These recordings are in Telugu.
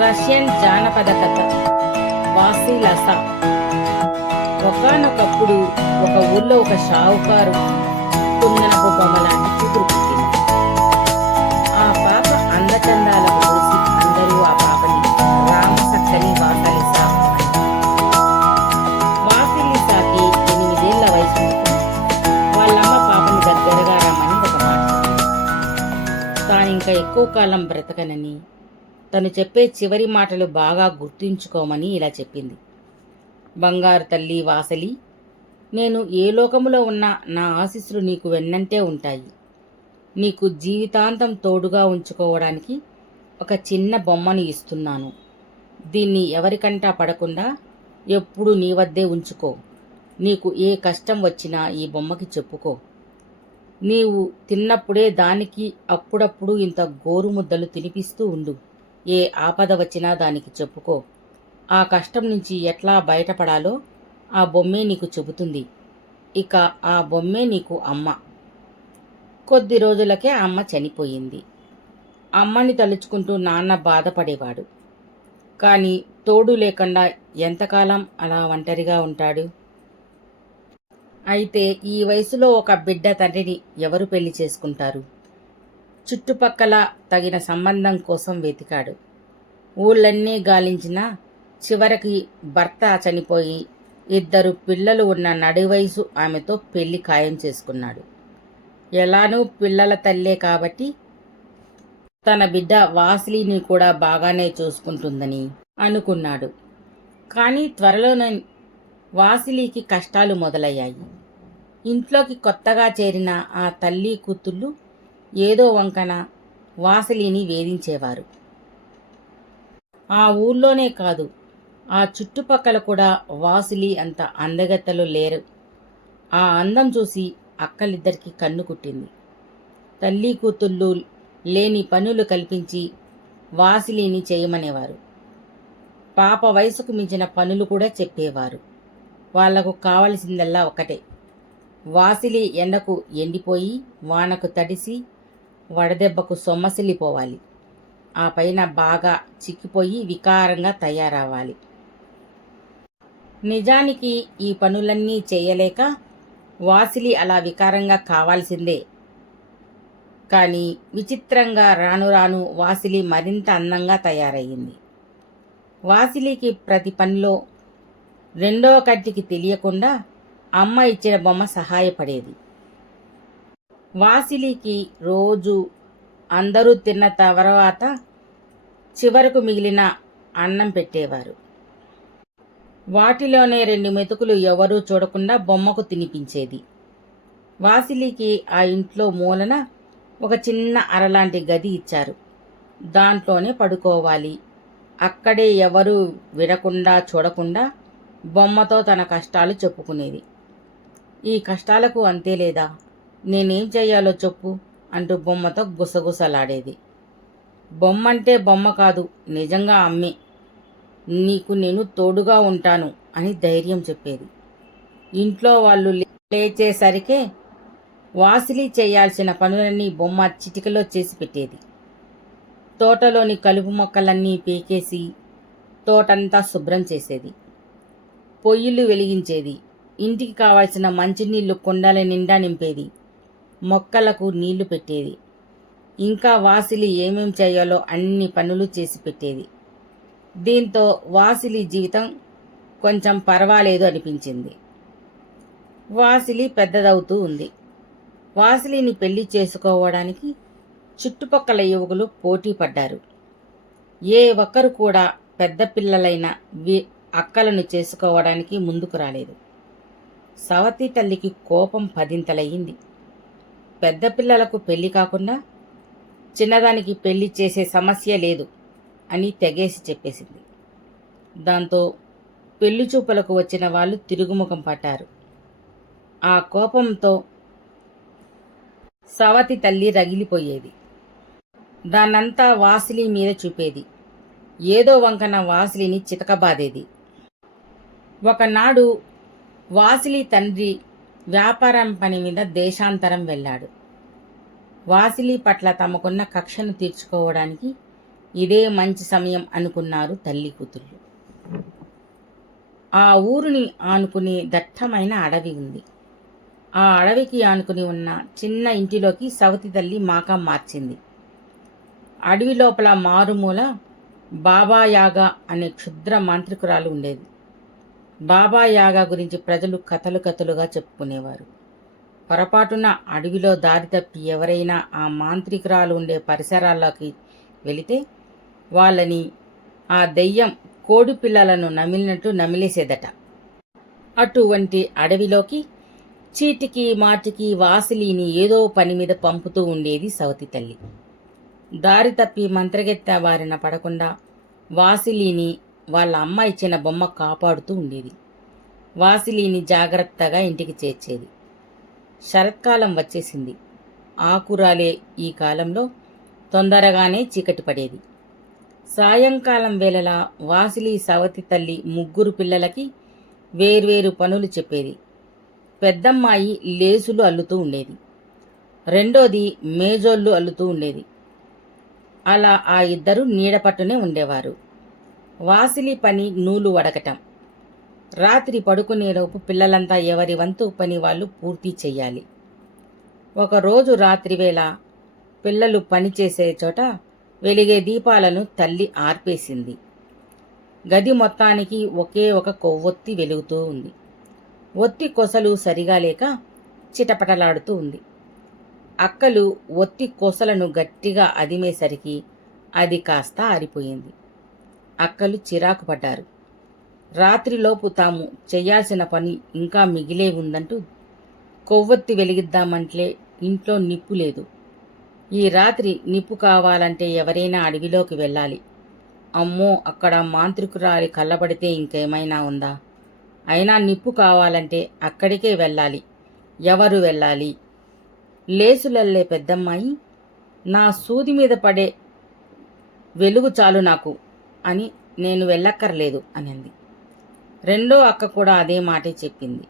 రష్యన్ జానపద కథ. వాసిలస ఒకనొకప్పుడు ఒక ఊళ్ళో ఒక షావుకారు కుందనపు బొమ్మ కూతురు పుట్టింది. ఆ పాప అందచందాలకు చూసి అందరూ ఆ పాపని రామ సక్కని వాసలిస వాసిలిసాకి ఎనిమిదేళ్ళ వయసు వాళ్ళమ్మ పాపని దగ్గరగా రమ్మని ఒక మాట. తాను ఇంకా ఎక్కువ కాలం బ్రతకనని తను చెప్పే చివరి మాటలు బాగా గుర్తుంచుకోమని ఇలా చెప్పింది. బంగారు తల్లి వాసలి నేను ఏ లోకములో ఉన్నా నా ఆశీస్సులు నీకు వెన్నంటే ఉంటాయి. నీకు జీవితాంతం తోడుగా ఉంచుకోవడానికి ఒక చిన్న బొమ్మను ఇస్తున్నాను. దీన్ని ఎవరికంటా పడకుండా ఎప్పుడు నీ వద్దే ఉంచుకో. నీకు ఏ కష్టం వచ్చినా ఈ బొమ్మకి చెప్పుకో. నీవు తిన్నప్పుడే దానికి అప్పుడప్పుడు ఇంత గోరుముద్దలు తినిపిస్తూ ఉండు. ఏ ఆపద వచ్చినా దానికి చెప్పుకో. ఆ కష్టం నుంచి ఎట్లా బయటపడాలో ఆ బొమ్మే నీకు చెబుతుంది. ఇక ఆ బొమ్మే నీకు అమ్మ. కొద్ది రోజులకే ఆ అమ్మ చనిపోయింది. అమ్మని తలుచుకుంటూ నాన్న బాధపడేవాడు. కానీ తోడు లేకుండా ఎంతకాలం అలా ఒంటరిగా ఉంటాడు? అయితే ఈ వయసులో ఒక బిడ్డ తండ్రిని ఎవరు పెళ్ళి చేసుకుంటారు? చుట్టుపక్కల తగిన సంబంధం కోసం వెతికాడు. ఊళ్ళన్నీ గాలించినా చివరికి భర్త చనిపోయి ఇద్దరు పిల్లలు ఉన్న నడివయసు ఆమెతో పెళ్ళి ఖాయం చేసుకున్నాడు. ఎలానూ పిల్లల తల్లే కాబట్టి తన బిడ్డ వాసిలిని కూడా బాగానే చూసుకుంటుందని అనుకున్నాడు. కానీ త్వరలోనే వాసిలీకి కష్టాలు మొదలయ్యాయి. ఇంట్లోకి కొత్తగా చేరిన ఆ తల్లి కూతుళ్ళు ఏదో వంకన వాసిలిని వేధించేవారు. ఆ ఊర్లోనే కాదు ఆ చుట్టుపక్కల కూడా వాసులి అంత అందగత్తలు లేరు. ఆ అందం చూసి అక్కలిద్దరికి కన్ను కుట్టింది. తల్లి కూతుళ్ళు లేని పనులు కల్పించి వాసిలిని చేయమనేవారు. పాప వయసుకు మించిన పనులు కూడా చెప్పేవారు. వాళ్ళకు కావలసిందల్లా ఒకటే. వాసిలి ఎండకు ఎండిపోయి వానకు తడిసి వడదెబ్బకు సొమ్మసిల్లిపోవాలి. ఆ పైన బాగా చిక్కిపోయి వికారంగా తయారవ్వాలి. నిజానికి ఈ పనులన్నీ చేయలేక వాసిలి అలా వికారంగా కావాల్సిందే. కానీ విచిత్రంగా రాను రాను వాసిలి మరింత అందంగా తయారయ్యింది. వాసిలికి ప్రతి పనిలో రెండో కంటికి తెలియకుండా అమ్మ ఇచ్చిన బొమ్మ సహాయపడేది. వాసిలికి రోజు అందరూ తిన్న తర్వాత చివరకు మిగిలిన అన్నం పెట్టేవారు. వాటిలోనే రెండు మెతుకులు ఎవరూ చూడకుండా బొమ్మకు తినిపించేది. వాసిలికి ఆ ఇంట్లో మూలన ఒక చిన్న అరలాంటి గది ఇచ్చారు. దాంట్లోనే పడుకోవాలి. అక్కడే ఎవరు విడకుండా చూడకుండా బొమ్మతో తన కష్టాలు చెప్పుకునేది. ఈ కష్టాలకు అంతే లేదా? నేనేం చెయ్యాలో చెప్పు అంటూ బొమ్మతో గుసగుసలాడేది. బొమ్మంటే బొమ్మ కాదు నిజంగా అమ్మే. నీకు నేను తోడుగా ఉంటాను అని ధైర్యం చెప్పేది. ఇంట్లో వాళ్ళు లేచేసరికే వాసిలి చేయాల్సిన పనులన్నీ బొమ్మ చిటికలో చేసి పెట్టేది. తోటలోని కలుపు మొక్కలన్నీ పీకేసి తోటంతా శుభ్రం చేసేది. పొయ్యిలు వెలిగించేది. ఇంటికి కావాల్సిన మంచినీళ్ళు కొండల నిండా నింపేది. మొక్కలకు నీళ్ళు పెట్టేది. ఇంకా వాసిలి ఏమేం చేయాలో అన్ని పనులు చేసి పెట్టేది. దీంతో వాసిలి జీవితం కొంచెం పర్వాలేదు అనిపించింది. వాసిలి పెద్దదవుతూ ఉంది. వాసిలిని పెళ్ళి చేసుకోవడానికి చుట్టుపక్కల యువకులు పోటీ పడ్డారు. ఏ ఒక్కరు కూడా పెద్ద పిల్లలైన వి అక్కలను చేసుకోవడానికి ముందుకు రాలేదు. సవతి తల్లికి కోపం పదింతలయ్యింది. పెద్ద పిల్లలకు పెళ్ళి కాకుండా చిన్నదానికి పెళ్ళి చేసే సమస్య లేదు అని తెగేసి చెప్పేసింది. దాంతో పెళ్ళి చూపులకు వచ్చిన వాళ్ళు తిరుగుముఖం పట్టారు. ఆ కోపంతో సవతి తల్లి రగిలిపోయేది. దాన్నంతా వాసిలి మీద చూపేది. ఏదో వంకన వాసిలిని చితకబాదేది. ఒకనాడు వాసిలి తండ్రి వ్యాపారం పని మీద దేశాంతరం వెళ్ళాడు. వాసిలి పట్ల తమకున్న కక్షను తీర్చుకోవడానికి ఇదే మంచి సమయం అనుకున్నారు తల్లి కూతుళ్ళు. ఆ ఊరిని ఆనుకునే దట్టమైన అడవి ఉంది. ఆ అడవికి ఆనుకుని ఉన్న చిన్న ఇంటిలోకి సవతి తల్లి మాకం మార్చింది. అడవి లోపల మారుమూల బాబాయాగా అనే క్షుద్ర మాంత్రికురాలు ఉండేది. బాబా యాగా గురించి ప్రజలు కథలు కథలుగా చెప్పుకునేవారు. పొరపాటున అడవిలో దారి తప్పి ఎవరైనా ఆ మాంత్రికురాలు ఉండే పరిసరాల్లోకి వెళితే వాళ్ళని ఆ దెయ్యం కోడి పిల్లలను నమిలినట్టు నమిలేసేదట. అటువంటి అడవిలోకి చీటికి మాటికి వాసిలిని ఏదో పని మీద పంపుతూ ఉండేది సవతి తల్లి. దారి తప్పి మంత్రగెత్త వారిన పడకుండా వాసిలిని వాళ్ళ అమ్మ ఇచ్చిన బొమ్మ కాపాడుతూ ఉండేది. వాసిలిని జాగ్రత్తగా ఇంటికి చేర్చేది. శరత్కాలం వచ్చేసింది. ఆకురాలే ఈ కాలంలో తొందరగానే చీకటి పడేది. సాయంకాలం వేళలా వాసిలి సవతి తల్లి ముగ్గురు పిల్లలకి వేర్వేరు పనులు చెప్పేది. పెద్దమ్మాయి లేసులు అల్లుతూ ఉండేది. రెండోది మేజోళ్ళు అల్లుతూ ఉండేది. అలా ఆ ఇద్దరు నీడపట్టునే ఉండేవారు. వాసిలి పని నూలు వడకటం. రాత్రి పడుకునేలోపు పిల్లలంతా ఎవరి వంతు పని వాళ్ళు పూర్తి చెయ్యాలి. ఒకరోజు రాత్రివేళ పిల్లలు పనిచేసే చోట వెలిగే దీపాలను తల్లి ఆర్పేసింది. గది మొత్తానికి ఒకే ఒక కొవ్వొత్తి వెలుగుతూ ఉంది. ఒత్తి కొసలు సరిగా లేక చిటపటలాడుతూ ఉంది. అక్కలు ఒత్తి కొసలను గట్టిగా అదిమేసరికి అది కాస్త ఆరిపోయింది. అక్కలు చిరాకు పడ్డారు. రాత్రిలోపు తాము చేయాల్సిన పని ఇంకా మిగిలే ఉందంటూ కొవ్వొత్తి వెలిగిద్దామంటే ఇంట్లో నిప్పు లేదు. ఈ రాత్రి నిప్పు కావాలంటే ఎవరైనా అడవిలోకి వెళ్ళాలి. అమ్మో అక్కడ మాంత్రికురాలి కళ్ళబడితే ఇంకేమైనా ఉందా? అయినా నిప్పు కావాలంటే అక్కడికే వెళ్ళాలి. ఎవరు వెళ్ళాలి? లేసులల్లే పెద్దమ్మాయి నా సూది మీద పడే వెలుగు చాలు నాకు. అని నేను వెళ్ళక్కర్లేదు అనింది. రెండో అక్క కూడా అదే మాటే చెప్పింది.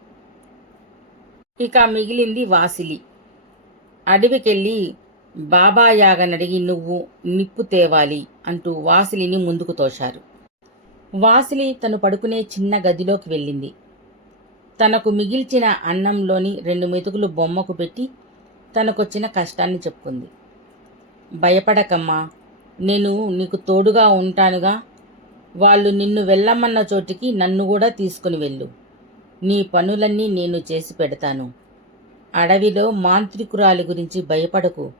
ఇక మిగిలింది వాసిలి. అడవికెళ్ళి బాబా యాగనడిగి నువ్వు నిప్పు తేవాలి అంటూ వాసిలిని ముందుకు తోశారు. వాసిలి తను పడుకునే చిన్న గదిలోకి వెళ్ళింది. తనకు మిగిల్చిన అన్నంలోని రెండు మెతుకులు బొమ్మకు పెట్టి తనకొచ్చిన కష్టాన్ని చెప్పుకుంది. భయపడకమ్మా నేను నీకు తోడుగా ఉంటానుగా. వాళ్ళు నిన్ను వెళ్ళమన్న చోటికి నన్ను కూడా తీసుకుని వెళ్ళు. నీ పనులన్నీ నేను చేసి పెడతాను. అడవిలో మాంత్రికురాలి గురించి భయపడకు.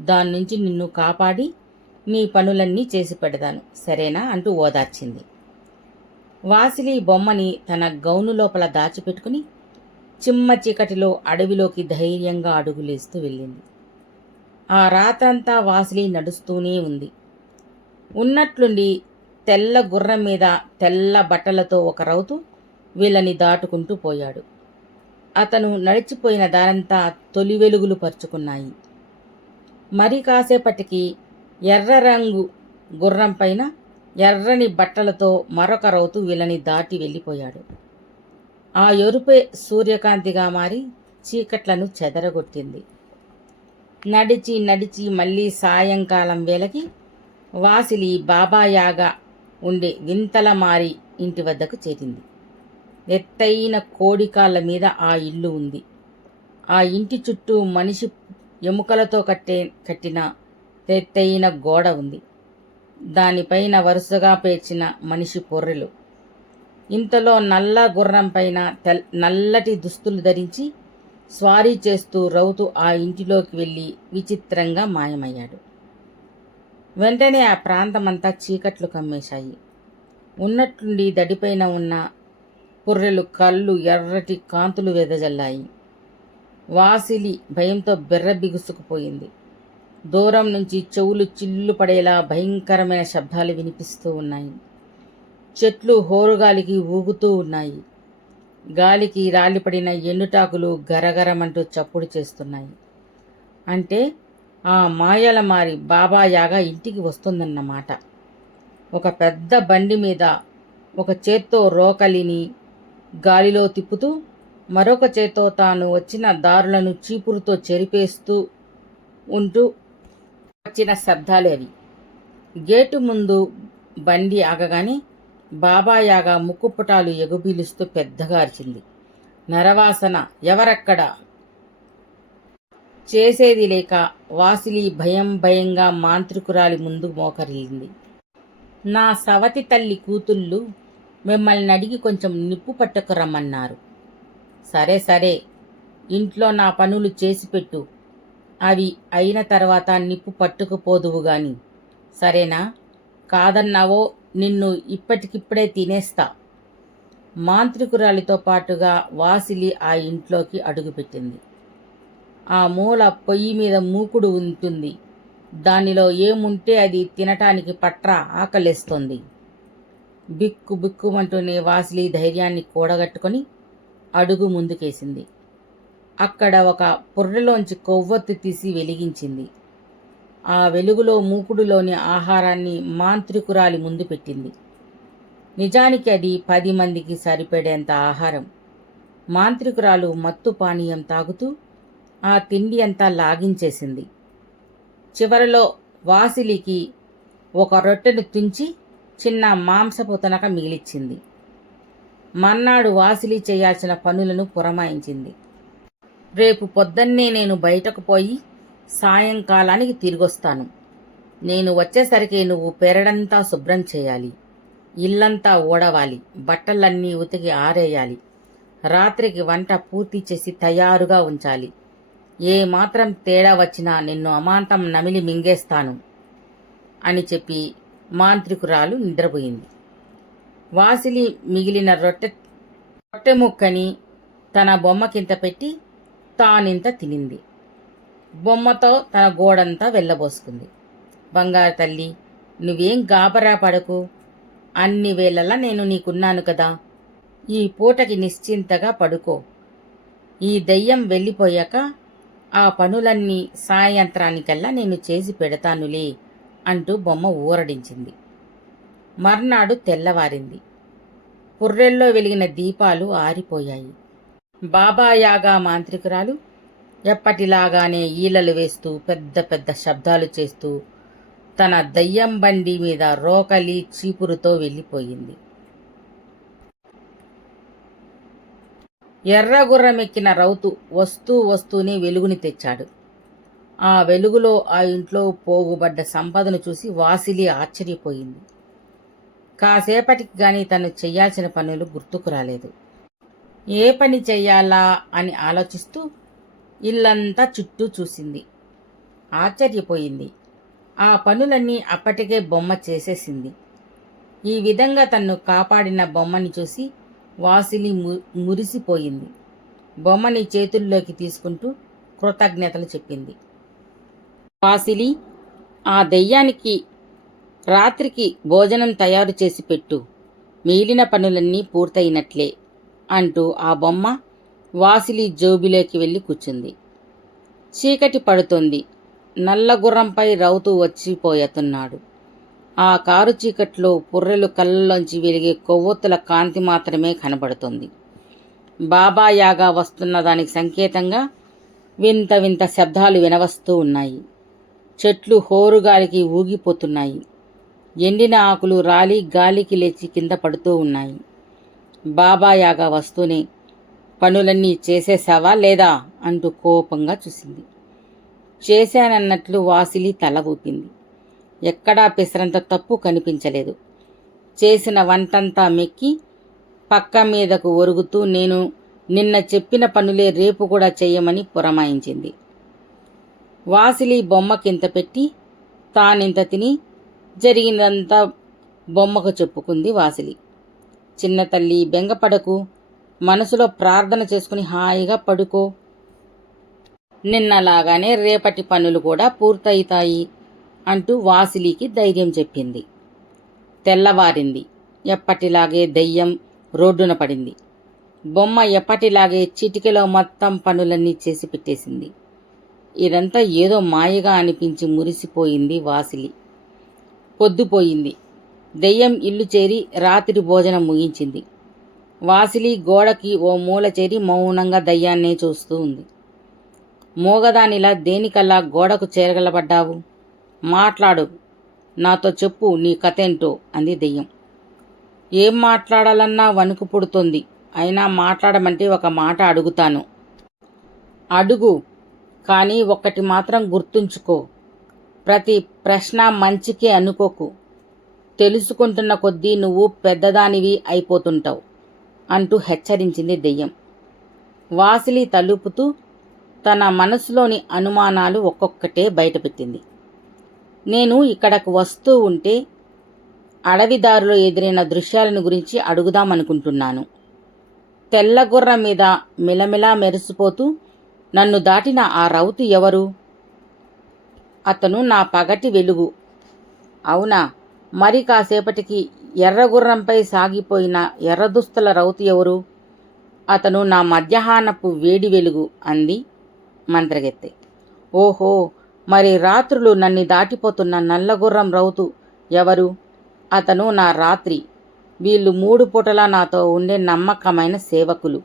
దాని నుంచి నిన్ను కాపాడి నీ పనులన్నీ చేసి పెడతాను. సరేనా? అంటూ ఓదార్చింది. వాసిలి బొమ్మని తన గౌను లోపల దాచిపెట్టుకుని చిమ్మ చీకటిలో అడవిలోకి ధైర్యంగా అడుగులేస్తూ వెళ్ళింది. ఆ రాత్రంతా వాసిలి నడుస్తూనే ఉంది. ఉన్నట్లుండి తెల్ల గుర్రం మీద తెల్ల బట్టలతో ఒక రౌతు వీళ్ళని దాటుకుంటూ పోయాడు. అతను నడిచిపోయిన దారంతా తొలి వెలుగులు పరుచుకున్నాయి. మరి కాసేపటికి ఎర్ర రంగు గుర్రం పైన ఎర్రని బట్టలతో మరొక రౌతు వీళ్ళని దాటి వెళ్ళిపోయాడు. ఆ ఎరుపే సూర్యకాంతిగా మారి చీకట్లను చెదరగొట్టింది. నడిచి నడిచి మళ్ళీ సాయంకాలం వేళకి వాసిలి బాబాయాగా ఉండే వింతల మారి ఇంటి వద్దకు చేరింది. ఎత్తైన కోడికాళ్ళ మీద ఆ ఇల్లు ఉంది. ఆ ఇంటి చుట్టూ మనిషి ఎముకలతో కట్టే కట్టిన ఎత్తైన గోడ ఉంది. దానిపైన వరుసగా పేర్చిన మనిషి పొర్రెలు. ఇంతలో నల్ల గుర్రం పైన తెల్ నల్లటి దుస్తులు ధరించి స్వారీ చేస్తూ రౌతు ఆ ఇంటిలోకి వెళ్ళి విచిత్రంగా మాయమయ్యాడు. వెంటనే ఆ ప్రాంతమంతా చీకట్లు కమ్మేశాయి. ఉన్నట్లుండి దడిపైన ఉన్న పుర్రెలు కళ్ళు ఎర్రటి కాంతులు వెదజల్లాయి. వాసిలి భయంతో బెర్ర బిగుసుకుపోయింది. దూరం నుంచి చెవులు చిల్లు పడేలా భయంకరమైన శబ్దాలు వినిపిస్తూ ఉన్నాయి. చెట్లు హోరుగాలికి ఊగుతూ ఉన్నాయి. గాలికి రాలిపడిన ఎండుటాకులు గరగరమంటూ చప్పుడు చేస్తున్నాయి. అంటే ఆ మాయల మారి బాబా యాగా ఇంటికి వస్తుందన్నమాట. ఒక పెద్ద బండి మీద ఒక చేత్తో రోకలిని గాలిలో తిప్పుతూ మరొక చేత్తో తాను వచ్చిన దారులను చీపురుతో చెరిపేస్తూ ఉంటూ వచ్చిన శబ్దాలు అవి గేటు ముందు బండి ఆగగానే బాబాయాగా ముక్కుపుటాలు ఎగుబీలుస్తూ పెద్దగా అరిచింది. నరవాసన ఎవరక్కడ? చేసేది లేక వాసిలి భయం భయంగా మాంత్రికురాలి ముందు మోకరిల్లింది. నా సవతి తల్లి కూతుళ్ళు మిమ్మల్ని అడిగి కొంచెం నిప్పు పట్టుకురమ్మన్నారు. సరే సరే ఇంట్లో నా పనులు చేసి పెట్టు అవి అయిన తర్వాత నిప్పు పట్టుకుపోదువు గాని. సరేనా? కాదన్నావో నిన్ను ఇప్పటికిప్పుడే తినేస్తా. మాంత్రికురాలితో పాటుగా వాసిలి ఆ ఇంట్లోకి అడుగుపెట్టింది. ఆ మూల పొయ్యి మీద మూకుడు ఉంటుంది. దానిలో ఏముంటే అది తినటానికి పట్రా ఆకలిస్తుంది. బిక్కు బిక్కుమంటూనే వాసిలి ధైర్యాన్ని కూడగట్టుకొని అడుగు ముందుకేసింది. అక్కడ ఒక పుర్రెలోంచి కొవ్వొత్తి తీసి వెలిగించింది. ఆ వెలుగులో మూకుడులోని ఆహారాన్ని మాంత్రికురాలి ముందు పెట్టింది. నిజానికి అది పది మందికి సరిపడేంత ఆహారం. మాంత్రికురాలు మత్తు పానీయం తాగుతూ ఆ తిండి అంతా లాగించేసింది. చివరలో వాసిలికి ఒక రొట్టెను తుంచి చిన్న మాంసపు తనక మిగిలిచ్చింది. మర్నాడు వాసిలి చేయాల్సిన పనులను పురమాయించింది. రేపు పొద్దున్నే నేను బయటకు పోయి సాయంకాలానికి తిరిగొస్తాను. నేను వచ్చేసరికి నువ్వు పెరడంతా శుభ్రం చేయాలి. ఇల్లంతా ఓడవాలి బట్టలన్నీ ఉతికి ఆరేయాలి. రాత్రికి వంట పూర్తి చేసి తయారుగా ఉంచాలి. ఏ మాత్రం తేడా వచ్చినా నిన్ను అమాంతం నమిలి మింగేస్తాను అని చెప్పి మాంత్రికురాలు నిద్రపోయింది. వాసిలి మిగిలిన రొట్టె రొట్టె ముక్కని తన బొమ్మకింత పెట్టి తానింత తినింది. బొమ్మతో తన గోడంతా వెళ్ళబోసుకుంది. బంగారు తల్లి నువ్వేం గాబరా పడకు. అన్ని వేళలా నేను నీకున్నాను కదా. ఈ పూటకి నిశ్చింతగా పడుకో. ఈ దయ్యం వెళ్ళిపోయాక ఆ పనులన్నీ సాయంత్రానికల్లా నేను చేసి పెడతానులే అంటూ బొమ్మ ఊరడించింది. మర్నాడు తెల్లవారింది. పుర్రెల్లో వెలిగిన దీపాలు ఆరిపోయాయి. బాబాయాగా మాంత్రికురాలు ఎప్పటిలాగానే ఈలలు వేస్తూ పెద్ద పెద్ద శబ్దాలు చేస్తూ తన దయ్యం బండి మీద రోకలి చీపురుతో వెళ్ళిపోయింది. ఎర్రగుర్రమెక్కిన రౌతు వస్తూ వస్తూనే వెలుగుని తెచ్చాడు. ఆ వెలుగులో ఆ ఇంట్లో పోగుబడ్డ సంపదను చూసి వాసిలి ఆశ్చర్యపోయింది. కాసేపటికి గాని తను చేయాల్సిన పనులు గుర్తుకు రాలేదు. ఏ పని చెయ్యాలా అని ఆలోచిస్తూ ఇల్లంతా చుట్టూ చూసింది. ఆశ్చర్యపోయింది. ఆ పనులన్నీ అప్పటికే బొమ్మ చేసేసింది. ఈ విధంగా తన్ను కాపాడిన బొమ్మని చూసి వాసిలి ము- మురిసిపోయింది. బొమ్మని చేతుల్లోకి తీసుకుంటూ కృతజ్ఞతలు చెప్పింది. వాసిలి ఆ దెయ్యానికి రాత్రికి భోజనం తయారు చేసి పెట్టు. మిగిలిన పనులన్నీ పూర్తయినట్లే అంటూ ఆ బొమ్మ వాసిలి జోబిలోకి వెళ్ళి కూర్చుంది. చీకటి పడుతోంది. నల్ల గుర్రంపై రౌతు వచ్చిపోయేతున్నాడు. ఆ కారు చీకట్లో పుర్రెలు కళ్ళలోంచి వెలిగే కొవ్వొత్తుల కాంతి మాత్రమే కనబడుతుంది. బాబా యాగా వస్తున్న దానికి సంకేతంగా వింత వింత శబ్దాలు వినవస్తూ ఉన్నాయి. చెట్లు హోరుగాలికి ఊగిపోతున్నాయి. ఎండిన ఆకులు రాలి గాలికి లేచి కింద పడుతూ ఉన్నాయి. బాబా యాగా వస్తూనే పనులన్నీ చేసేసావా లేదా అంటూ కోపంగా చూసింది. చేశానన్నట్లు వాసిలి తల ఊపింది. ఎక్కడా పిసరంత తప్పు కనిపించలేదు. చేసిన వంటంతా మెక్కి పక్క మీదకు ఒరుగుతూ నేను నిన్న చెప్పిన పనులే రేపు కూడా చెయ్యమని పురమాయించింది. వాసిలి బొమ్మకింత పెట్టి తానింత తిని జరిగినంతా బొమ్మకు చెప్పుకుంది వాసిలి. చిన్న తల్లి బెంగపడకు మనసులో ప్రార్థన చేసుకుని హాయిగా పడుకో. నిన్నలాగానే రేపటి పనులు కూడా పూర్తయితాయి అంటూ వాసిలికి ధైర్యం చెప్పింది. తెల్లవారింది. ఎప్పటిలాగే దెయ్యం రోడ్డున పడింది. బొమ్మ ఎప్పటిలాగే చిటికెలో మొత్తం పనులన్నీ చేసి పెట్టేసింది. ఇదంతా ఏదో మాయగా అనిపించి మురిసిపోయింది వాసిలి. పొద్దుపోయింది. దెయ్యం ఇల్లు చేరి రాత్రి భోజనం ముగించింది. వాసిలి గోడకి ఓ మూల చేరి మౌనంగా దయ్యాన్నే చూస్తూ ఉంది. మూగదానిలా దేనికల్లా గోడకు చేరగలబడ్డావు? మాట్లాడు. నాతో చెప్పు నీ కథేంటో అంది దెయ్యం. ఏం మాట్లాడాలన్నా వణుకు పుడుతుంది. అయినా మాట్లాడమంటే ఒక మాట అడుగుతాను. అడుగు కానీ ఒక్కటి మాత్రం గుర్తుంచుకో. ప్రతి ప్రశ్న మంచికే అనుకోకు. తెలుసుకుంటున్న కొద్దీ నువ్వు పెద్దదానివి అయిపోతుంటావు. అంటూ హెచ్చరించింది దెయ్యం. వాసిలి తలుపుతూ తన మనసులోని అనుమానాలు ఒక్కొక్కటే బయటపెట్టింది. నేను ఇక్కడకు వస్తూ ఉంటే అడవిదారులో ఎదురైన దృశ్యాలను గురించి అడుగుదామనుకుంటున్నాను. తెల్లగుర్ర మీద మిలమిలా మెరిసిపోతూ నన్ను దాటిన ఆ రౌతు ఎవరు? అతను నా పగటి వెలుగు. అవునా? మరి కాసేపటికి ఎర్రగుర్రంపై సాగిపోయిన ఎర్రదుస్తుల రౌతు ఎవరు? అతను నా మధ్యాహ్నపు వేడి వెలుగు అంది మంత్రగెత్తె. ఓహో మరి రాత్రులు నన్ను దాటిపోతున్న నల్లగుర్రం రౌతు ఎవరు? అతను నా రాత్రి. వీళ్ళు మూడు పూటలా నాతో ఉండే నమ్మకమైన సేవకులు.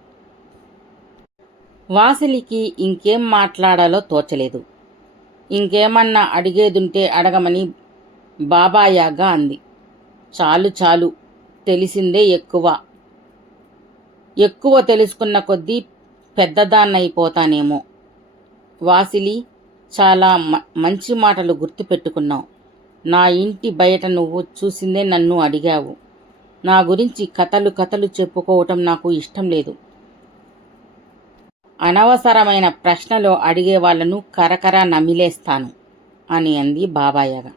వాసిలికి ఇంకేం మాట్లాడాలో తోచలేదు. ఇంకేమన్నా అడిగేదుంటే అడగమని బాబాయాగా అంది. చాలు చాలు తెలిసిందే ఎక్కువ. ఎక్కువ తెలుసుకున్న కొద్దీ పెద్దదాన్నైపోతానేమో వాసిలి చాలా మ మంచి మాటలు గుర్తుపెట్టుకున్నావు నా ఇంటి బయట నువ్వు చూసిందే నన్ను అడిగావు. నా గురించి కథలు కథలు చెప్పుకోవటం నాకు ఇష్టం లేదు. అనవసరమైన ప్రశ్నలు అడిగే వాళ్ళను కరకర నమిలేస్తాను అని అంది బాబాయగా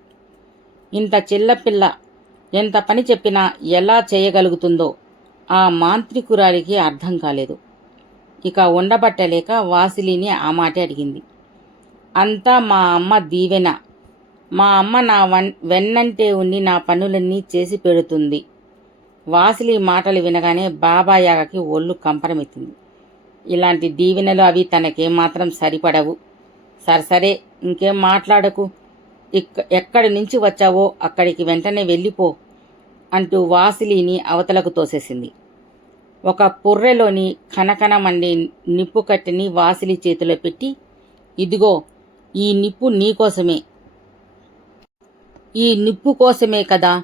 ఇంత చిల్లపిల్ల ఎంత పని చెప్పినా ఎలా చేయగలుగుతుందో ఆ మాంత్రికురాలికి అర్థం కాలేదు. ఇక ఉండబట్టలేక వాసిలిని ఆ మాటే అడిగింది. అంతా మా అమ్మ దీవెన. మా అమ్మ నా వన్ వెన్నంటే ఉండి నా పనులన్నీ చేసి పెడుతుంది. వాసిలి మాటలు వినగానే బాబాయాగకి ఒళ్ళు కంపరమెత్తింది. ఇలాంటి దీవెనలు అవి తనకేమాత్రం సరిపడవు. సరసరే ఇంకేం మాట్లాడకు? ఇక్క ఎక్కడి నుంచి వచ్చావో అక్కడికి వెంటనే వెళ్ళిపో అంటూ వాసిలిని అవతలకు తోసేసింది. ఒక పుర్రెలోని కనకన మండే నిప్పు కట్టెని వాసిలి చేతిలో పెట్టి ఇదిగో ఈ నిప్పు నీకోసమే ఈ నిప్పు కోసమే కదా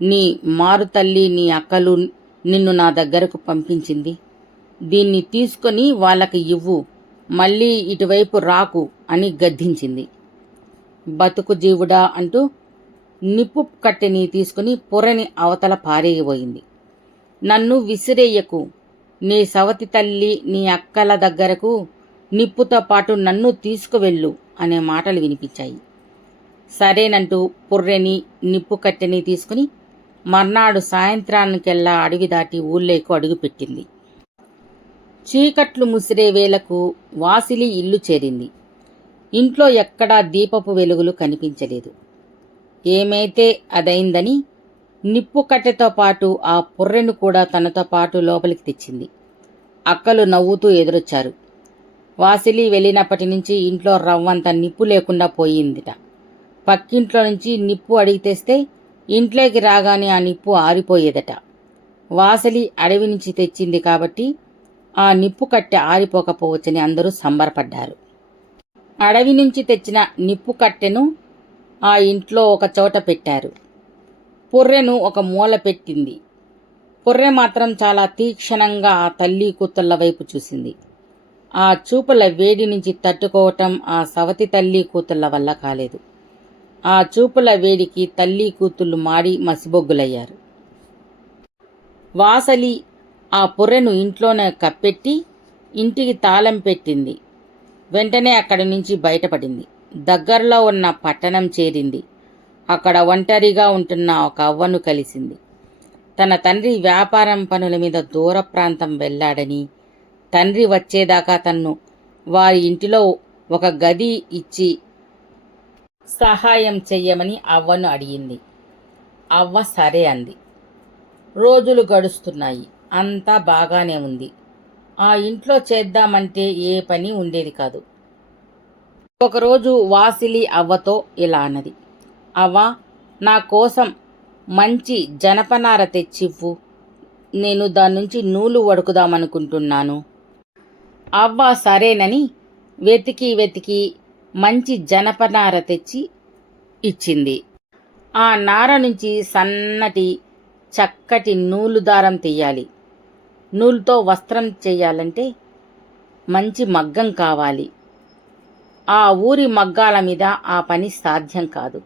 నీ మారుతల్లి నీ అక్కలు నిన్ను నా దగ్గరకు పంపించింది. దీన్ని తీసుకొని వాళ్ళకి ఇవ్వు మళ్ళీ ఇటువైపు రాకు అని గద్దించింది. బతుకు జీవుడా అంటూ నిప్పు కట్టెని తీసుకుని పొరని అవతల పారేయబోయింది. నన్ను విసిరేయకు. నీ సవతి తల్లి నీ అక్కల దగ్గరకు నిప్పుతో పాటు నన్ను తీసుకువెళ్ళు అనే మాటలు వినిపించాయి. సరేనంటూ పుర్రెని నిప్పు కట్టెని తీసుకుని మర్నాడు సాయంత్రానికెల్లా అడవి దాటి ఊళ్ళేకు అడుగుపెట్టింది. చీకట్లు ముసిరే వేలకు వాసిలి ఇల్లు చేరింది. ఇంట్లో ఎక్కడా దీపపు వెలుగులు కనిపించలేదు. ఏమైతే అదైందని నిప్పు కట్టెతో పాటు ఆ పుర్రెను కూడా తనతో పాటు లోపలికి తెచ్చింది. అక్కలు నవ్వుతూ ఎదురొచ్చారు. వాసిలి వెళ్ళినప్పటి నుంచి ఇంట్లో రవ్వంత నిప్పు లేకుండా పోయిందిట. పక్కింట్లో నుంచి నిప్పు అడిగి తెస్తే ఇంట్లోకి రాగానే ఆ నిప్పు ఆరిపోయేదట. వాసలి అడవి నుంచి తెచ్చింది కాబట్టి ఆ నిప్పు కట్టె ఆరిపోకపోవచ్చని అందరూ సంబరపడ్డారు. అడవి నుంచి తెచ్చిన నిప్పు కట్టెను ఆ ఇంట్లో ఒక చోట పెట్టారు. పుర్రెను ఒక మూల పెట్టింది. పుర్రె మాత్రం చాలా తీక్షణంగా ఆ తల్లి కూతుళ్ళ వైపు చూసింది. ఆ చూపుల వేడి నుంచి తట్టుకోవటం ఆ సవతి తల్లి కూతుళ్ళ వల్ల కాలేదు. ఆ చూపుల వేడికి తల్లి కూతుళ్ళు మాడి మసిబొగ్గులయ్యారు. వాసలి ఆ పుర్రెను ఇంట్లోనే కప్పెట్టి ఇంటికి తాళం పెట్టింది. వెంటనే అక్కడి నుంచి బయటపడింది. దగ్గరలో ఉన్న పట్టణం చేరింది. అక్కడ ఒంటరిగా ఉంటున్న ఒక అవ్వను కలిసింది. తన తండ్రి వ్యాపారం పనుల మీద దూర ప్రాంతం వెళ్ళాడని తండ్రి వచ్చేదాకా తన్ను వారి ఇంటిలో ఒక గది ఇచ్చి సహాయం చెయ్యమని అవ్వను అడిగింది. అవ్వ సరే అంది. రోజులు గడుస్తున్నాయి. అంతా బాగానే ఉంది. ఆ ఇంట్లో చేద్దామంటే ఏ పని ఉండేది కాదు. ఒకరోజు వాసిలి అవ్వతో ఇలా అన్నది. అవ్వ నా కోసం మంచి జనపనార తెచ్చివ్వు. నేను దాని నుంచి నూలు వడుకుదామనుకుంటున్నాను. అవ్వ సరేనని వెతికి వెతికి మంచి జనపనార తెచ్చి ఇచ్చింది. ఆ నార నుంచి సన్నటి చక్కటి నూలు దారం తీయాలి నూలుతో వస్త్రం చేయాలంటే మంచి మగ్గం కావాలి. ఆ ఊరి మగ్గాల మీద ఆ పని సాధ్యం కాదు.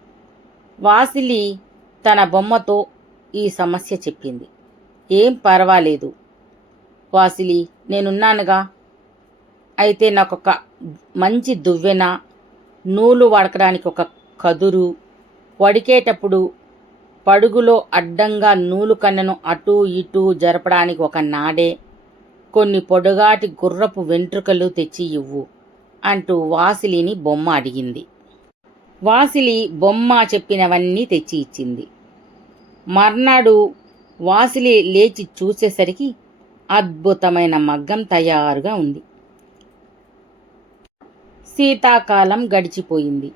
వాసిలి తన బొమ్మతో ఈ సమస్య చెప్పింది. ఏం పర్వాలేదు. వాసిలి నేనున్నానుగా. అయితే నాకొక మంచి దువ్వెన నూలు వడకడానికి ఒక కదురు వడికేటప్పుడు పడుగులో అడ్డంగా నూలు కన్నెను అటూ ఇటూ జరపడానికి ఒక నాడే. కొన్ని పొడుగాటి గుర్రపు వెంట్రుకలు తెచ్చి ఇవ్వు అంటూ వాసిలిని బొమ్మ అడిగింది. వాసిలి బొమ్మ చెప్పినవన్నీ తెచ్చి ఇచ్చింది. మర్నాడు వాసిలి లేచి చూసేసరికి అద్భుతమైన మగ్గం తయారుగా ఉంది. శీతాకాలం గడిచిపోయింది.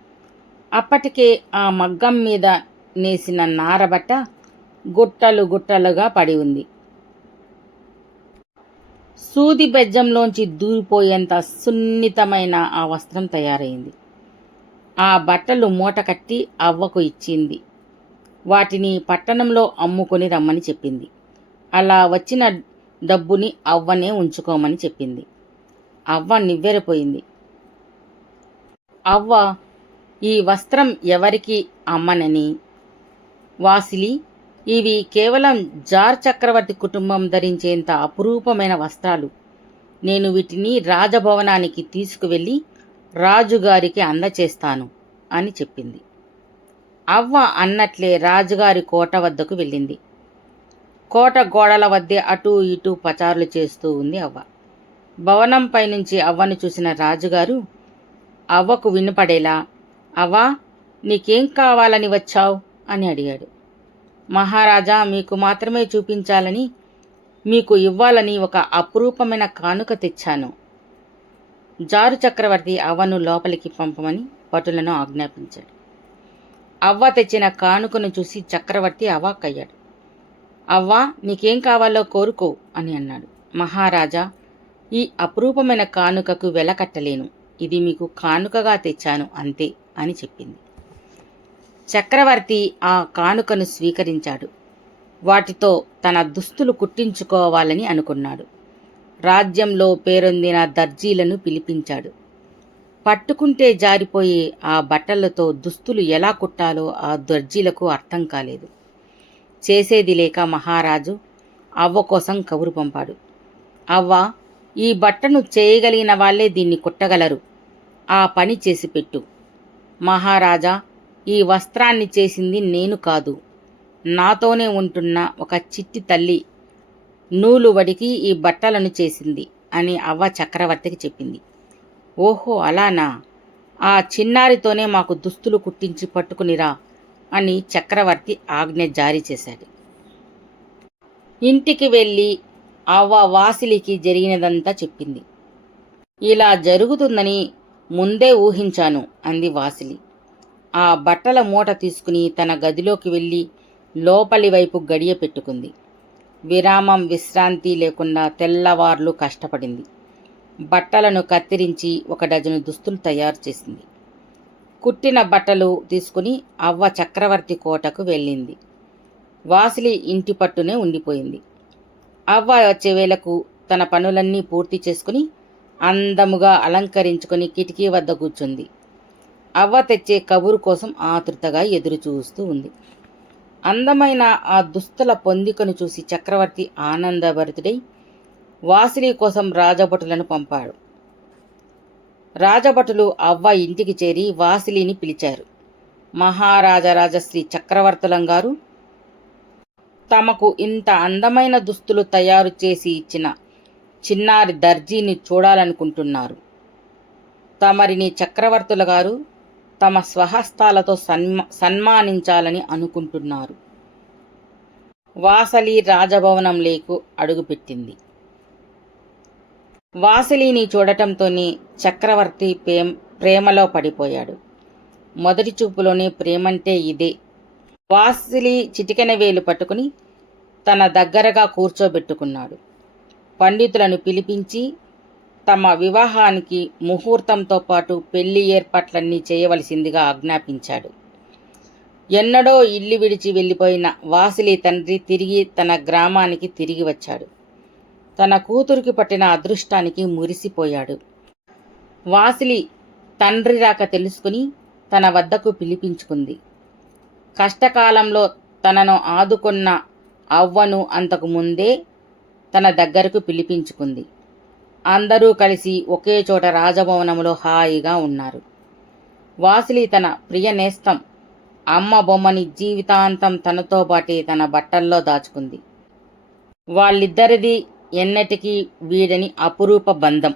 అప్పటికే ఆ మగ్గం మీద నేసిన నారబట్ట గుట్టలు గుట్టలుగా పడి ఉంది. సూది బెజ్జంలోంచి దూరిపోయేంత సున్నితమైన ఆ వస్త్రం తయారైంది. ఆ బట్టలు మూట కట్టి అవ్వకు ఇచ్చింది. వాటిని పట్టణంలో అమ్ముకొని రమ్మని చెప్పింది. అలా వచ్చిన డబ్బుని అవ్వనే ఉంచుకోమని చెప్పింది. అవ్వ నివ్వెరపోయింది. అవ్వ ఈ వస్త్రం ఎవరికి అమ్మనని వాసిలి ఇవి కేవలం జార్ చక్రవర్తి కుటుంబం ధరించేంత అపురూపమైన వస్త్రాలు. నేను వీటిని రాజభవనానికి తీసుకువెళ్ళి రాజుగారికి అందచేస్తాను అని చెప్పింది. అవ్వ అన్నట్లే రాజుగారి కోట వద్దకు వెళ్ళింది. కోట గోడల వద్దే అటూ ఇటూ పచారులు చేస్తూ ఉంది అవ్వ. భవనంపై నుంచి అవ్వను చూసిన రాజుగారు అవ్వకు వినపడేలా అవ్వా నీకేం కావాలని వచ్చావు? అని అడిగాడు. మహారాజా మీకు మాత్రమే చూపించాలని మీకు ఇవ్వాలని ఒక అపురూపమైన కానుక తెచ్చాను. జారు చక్రవర్తి అవ్వను లోపలికి పంపమని భటులను ఆజ్ఞాపించాడు. అవ్వ తెచ్చిన కానుకను చూసి చక్రవర్తి అవాక్కయ్యాడు. అవ్వ నీకేం కావాలో కోరుకో అని అన్నాడు. మహారాజా ఈ అపురూపమైన కానుకకు వెలకట్టలేను. ఇది మీకు కానుకగా తెచ్చాను అంతే అని చెప్పింది. చక్రవర్తి ఆ కానుకను స్వీకరించాడు. వాటితో తన దుస్తులు కుట్టించుకోవాలని అనుకున్నాడు. రాజ్యంలో పేరొందిన దర్జీలను పిలిపించాడు. పట్టుకుంటే జారిపోయే ఆ బట్టలతో దుస్తులు ఎలా కుట్టాలో ఆ దర్జీలకు అర్థం కాలేదు. చేసేది లేక మహారాజు అవ్వ కోసం కబురు పంపాడు. అవ్వ ఈ బట్టను చేయగలిగిన వాళ్ళే దీన్ని కుట్టగలరు. ఆ పని చేసి పెట్టు మహారాజా ఈ వస్త్రాన్ని చేసింది నేను కాదు. నాతోనే ఉంటున్న ఒక చిట్టి తల్లి నూలు వడికి ఈ బట్టలను చేసింది అని అవ్వ చక్రవర్తికి చెప్పింది. ఓహో అలానా? ఆ చిన్నారితోనే మాకు దుస్తులు కుట్టించి పట్టుకునిరా అని చక్రవర్తి ఆజ్ఞ జారీ చేశాడు. ఇంటికి వెళ్ళి అవ్వ వాసిలికి జరిగినదంతా చెప్పింది. ఇలా జరుగుతుందని ముందే ఊహించాను అంది వాసిలి. ఆ బట్టల మూట తీసుకుని తన గదిలోకి వెళ్ళి లోపలి వైపు గడియ పెట్టుకుంది. విరామం విశ్రాంతి లేకుండా తెల్లవార్లు కష్టపడింది. బట్టలను కత్తిరించి ఒక డజను దుస్తులు తయారు చేసింది. కుట్టిన బట్టలు తీసుకుని అవ్వ చక్రవర్తి కోటకు వెళ్ళింది. వాసిలి ఇంటి పట్టునే ఉండిపోయింది. అవ్వ వచ్చే వేళకు తన పనులన్నీ పూర్తి చేసుకుని అందముగా అలంకరించుకొని కిటికీ వద్ద కూర్చుంది. అవ్వ తెచ్చే కబురు కోసం ఆతృతగా ఎదురుచూస్తూ ఉంది. అందమైన ఆ దుస్తుల పొందికను చూసి చక్రవర్తి ఆనందభరితుడై వాసిలి కోసం రాజభటులను పంపాడు. రాజభటులు అవ్వ ఇంటికి చేరి వాసిలిని పిలిచారు. మహారాజరాజశ్రీ చక్రవర్తులం గారు తమకు ఇంత అందమైన దుస్తులు తయారు చేసి ఇచ్చిన చిన్నారి దర్జీని చూడాలనుకుంటున్నారు. తమరిని చక్రవర్తుల గారు తమ స్వహస్తాలతో సన్మా సన్మానించాలని అనుకుంటున్నారు. వాసలి రాజభవనం లేకు అడుగుపెట్టింది. వాసలిని చూడటంతోనే చక్రవర్తి ప్రేమ ప్రేమలో పడిపోయాడు. మొదటి చూపులోనే ప్రేమంటే ఇదే. వాసిలి చిటికెన వేలు పట్టుకుని తన దగ్గరగా కూర్చోబెట్టుకున్నాడు. పండితులను పిలిపించి తమ వివాహానికి ముహూర్తంతో పాటు పెళ్ళి ఏర్పాట్లన్నీ చేయవలసిందిగా ఆజ్ఞాపించాడు. ఎన్నడో ఇల్లు విడిచి వెళ్ళిపోయిన వాసిలి తండ్రి తిరిగి తన గ్రామానికి తిరిగి వచ్చాడు. తన కూతురికి పట్టిన అదృష్టానికి మురిసిపోయాడు. వాసిలి తండ్రి రాక తెలుసుకుని తన వద్దకు పిలిపించుకుంది. కష్టకాలంలో తనను ఆదుకున్న అవ్వను అంతకు ముందే తన దగ్గరకు పిలిపించుకుంది. అందరూ కలిసి ఒకే చోట రాజభవనంలో హాయిగా ఉన్నారు. వాసిలి తన ప్రియ నేస్తం అమ్మ బొమ్మని జీవితాంతం తనతో పాటే తన బట్టల్లో దాచుకుంది. వాళ్ళిద్దరిది ఎన్నటికీ వీడని అపురూప బంధం.